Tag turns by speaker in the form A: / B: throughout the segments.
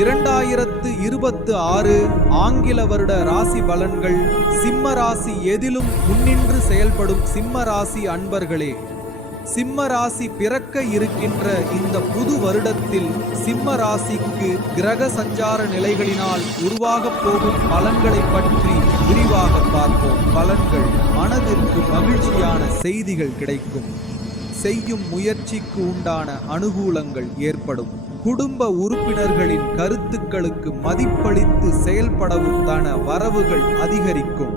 A: இரண்டாயிரத்து இருபத்து ஆறு ஆங்கில வருட ராசி பலன்கள் சிம்ம ராசி எதிலும் முன்னின்று செயல்படும் சிம்ம ராசி அன்பர்களே சிம்ம ராசி பிறக்க இருக்கின்ற இந்த புது வருடத்தில் சிம்ம ராசிக்கு கிரக சஞ்சார நிலைகளினால் உருவாகப் போகும் பலன்களை பற்றி விரிவாக பார்ப்போம். பலன்கள் மனதிற்கு மகிழ்ச்சியான செய்திகள் கிடைக்கும். செய்யும் முயற்சிக்கு உண்டான அனுகூலங்கள் ஏற்படும். குடும்ப உறுப்பினர்களின் கருத்துக்களுக்கு மதிப்பளித்து செயல்படவுத்தான வரவுகள் அதிகரிக்கும்.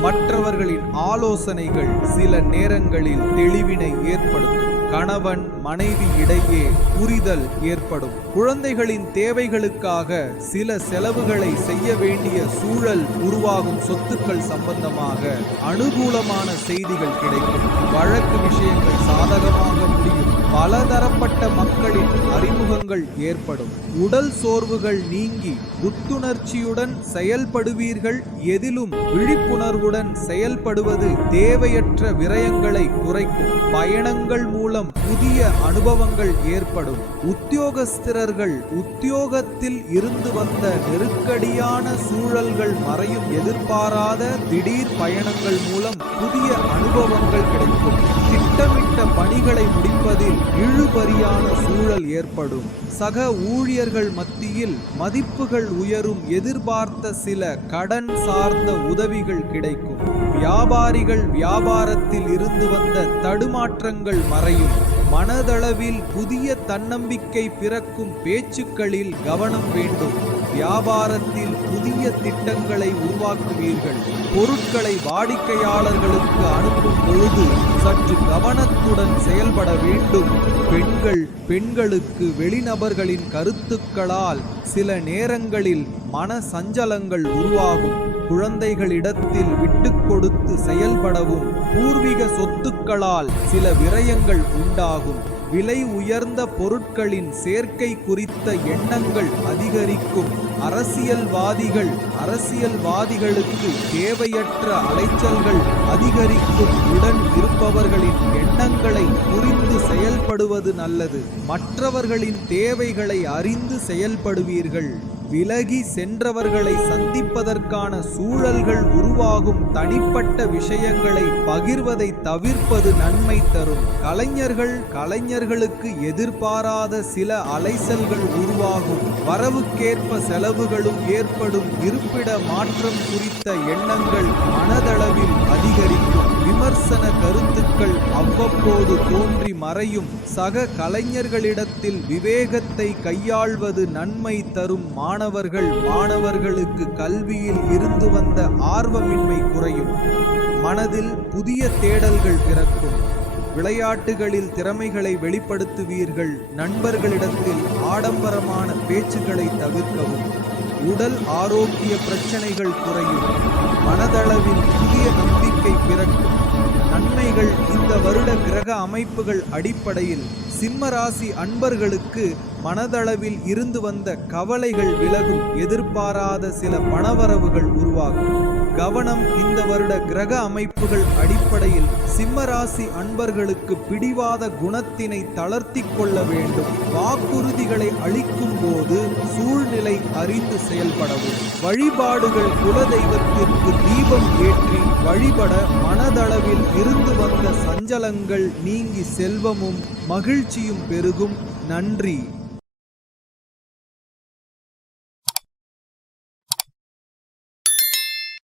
A: மற்றவர்களின் ஆலோசனைகள் சில நேரங்களில் தெளிவினை ஏற்படுத்தும். கணவன் மனைவி இடையே புரிதல் ஏற்படும். குழந்தைகளின் தேவைகளுக்காக சில செலவுகளை செய்ய வேண்டிய சூழல் உருவாகும் சொத்துக்கள் சம்பந்தமாக அனுகூலமான செய்திகள் கிடைக்கும். வழக்கு விஷயங்கள் சாதகமாக முடியும். பலதரப்பட்ட மக்களின் அறிமுகங்கள் ஏற்படும். உடல் சோர்வுகள் நீங்கி புத்துணர்ச்சியுடன் செயல்படுவீர்கள். எதிலும் விழிப்புணர்வுடன் செயல்படுவது தேவையற்ற விரயங்களை குறைக்கும். பயணங்கள் மூலம் புதிய அனுபவங்கள் ஏற்படும். உத்தியோகஸ்திரர்கள் உத்தியோகத்தில் இருந்து வந்த நெருக்கடியான சூழல்கள் மறையும் எதிர்பாராத திடீர் பயணங்கள் மூலம் புதிய அனுபவங்கள் கிடைக்கும். திட்டமிட்ட பணிகளை முடிப்பதில் இழுபறியான சூழல் ஏற்படும். சக ஊழியர்கள் மத்தியில் மதிப்புகள் உயரும் எதிர்பார்த்த சில கடன் சார்ந்த உதவிகள் கிடைக்கும். வியாபாரிகள் வியாபாரத்தில் இருந்து வந்த தடுமாற்றங்கள் மறையும். மனதளவில் புதிய தன்னம்பிக்கை பிறக்கும் பேச்சுக்களில் கவனம் வேண்டும். வியாபாரத்தில் புதிய திட்டங்களை உருவாக்குவீர்கள். பொருட்களை வாடிக்கையாளர்களுக்கு அனுப்பும் பொழுது சற்று கவனத்துடன் செயல்பட வேண்டும். பெண்கள் பெண்களுக்கு வெளிநபர்களின் கருத்துக்களால் சில நேரங்களில் மன சஞ்சலங்கள் உருவாகும். குழந்தைகளிடத்தில் விட்டு கொடுத்து செயல்படவும் பூர்வீக சொத்துக்களால் சில விரயங்கள் உண்டாகும். விலை உயர்ந்த பொருட்களின் சேர்க்கை குறித்த எண்ணங்கள் அதிகரிக்கும். அரசியல்வாதிகள் அரசியல்வாதிகளுக்கு தேவையற்ற அலைச்சல்கள் அதிகரிக்கும். உடன் இருப்பவர்களின் எண்ணங்களை புரிந்து செயல்படுவது நல்லது. மற்றவர்களின் தேவைகளை அறிந்து செயல்படுவீர்கள். விலகி சென்றவர்களை சந்திப்பதற்கான சூழல்கள் உருவாகும் தனிப்பட்ட விஷயங்களை பகிர்வதை தவிர்ப்பது நன்மை தரும். கலைஞர்கள் கலைஞர்களுக்கு எதிர்பாராத சில அலைசல்கள் உருவாகும். வரவுக்கேற்ப செலவுகளும் ஏற்படும். இருப்பிட மாற்றம் குறித்த எண்ணங்கள் மனதளவில் அதிகரிக்கும். விமர்சன கருத்துக்கள் அவ்வப்போது தோன்றி மறையும். சக கலைஞர்களிடத்தில் விவேகத்தை கையாள்வது நன்மை தரும். மாணவர்கள் மாணவர்களுக்கு கல்வியில் இருந்து வந்த ஆர்வமின்மை குறையும். மனதில் புதிய தேடல்கள் பிறக்கும். விளையாட்டுகளில் திறமைகளை வெளிப்படுத்துவீர்கள். நண்பர்களிடத்தில் ஆடம்பரமான பேச்சுக்களை தவிர்க்கவும். உடல் ஆரோக்கிய பிரச்சனைகள் குறையும். மனதளவில் புதிய நம்பிக்கை பிறக்கும். நன்மைகள் இந்த வருட கிரக அமைப்புகள் அடிப்படையில் சிம்ம ராசி அன்பர்களுக்கு மனதளவில் இருந்து வந்த கவலைகள் விலகும். எதிர்பாராத சில பணவரவுகள் உருவாகும். கவனம் இந்த வருட கிரக அமைப்புகள் அடிப்படையில் சிம்மராசி அன்பர்களுக்கு பிடிவாத குணத்தினை தளர்த்தி கொள்ள வேண்டும். வாக்குறுதிகளை அளிக்கும் போது சூழ்நிலை அறிந்து செயல்படவும். வழிபாடுகள் குலதெய்வத்திற்கு தீபம் ஏற்றி வழிபட மனதளவில் இருந்து வந்த சஞ்சலங்கள் நீங்கி செல்வமும் மகிழ்ச்சியும் பெருகும். நன்றி.